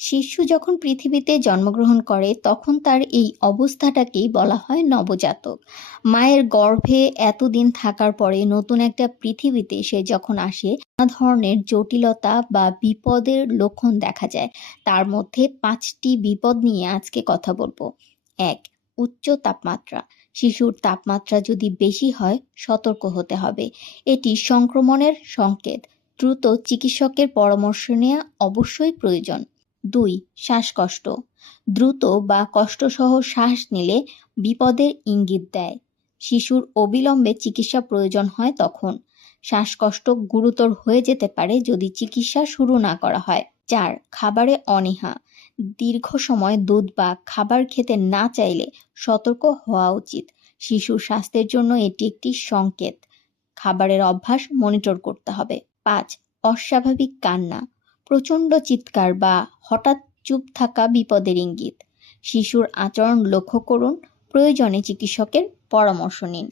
শিশু যখন পৃথিবীতে জন্মগ্রহণ করে তখন তার এই অবস্থাটাকেই বলা হয় নবজাতক। মায়ের গর্ভে এতদিন থাকার পরে নতুন একটা পৃথিবীতে সে যখন আসে, নানা ধরনের জটিলতা বা বিপদের লক্ষণ দেখা যায়। তার মধ্যে ৫টি বিপদ নিয়ে আজকে কথা বলবো। ১. উচ্চ তাপমাত্রা। শিশুর তাপমাত্রা যদি বেশি হয় সতর্ক হতে হবে। এটি সংক্রমণের সংকেত। দ্রুত চিকিৎসকের পরামর্শ নেওয়া অবশ্যই প্রয়োজন। ২. শ্বাসকষ্ট। দ্রুত বা কষ্টসহ শ্বাস নিলে বিপদের ইঙ্গিত দেয়। শিশুর অবিলম্বে চিকিৎসা প্রয়োজন হয় তখন। শ্বাসকষ্ট গুরুতর হয়ে যেতে পারে যদি চিকিৎসা শুরু না করা হয়। ৪. খাবারে অনীহা। দীর্ঘ সময় দুধ বা খাবার খেতে না চাইলে সতর্ক হওয়া উচিত। শিশুর স্বাস্থ্যের জন্য এটি একটি সংকেত। খাবারের অভ্যাস মনিটর করতে হবে। ৫. অস্বাভাবিক কান্না। প্রচণ্ড চিৎকার বা হঠাৎ চুপ থাকা বিপদের ইঙ্গিত। শিশুর আচরণ লক্ষ্য করুন, প্রয়োজনে চিকিৎসকের পরামর্শ নিন।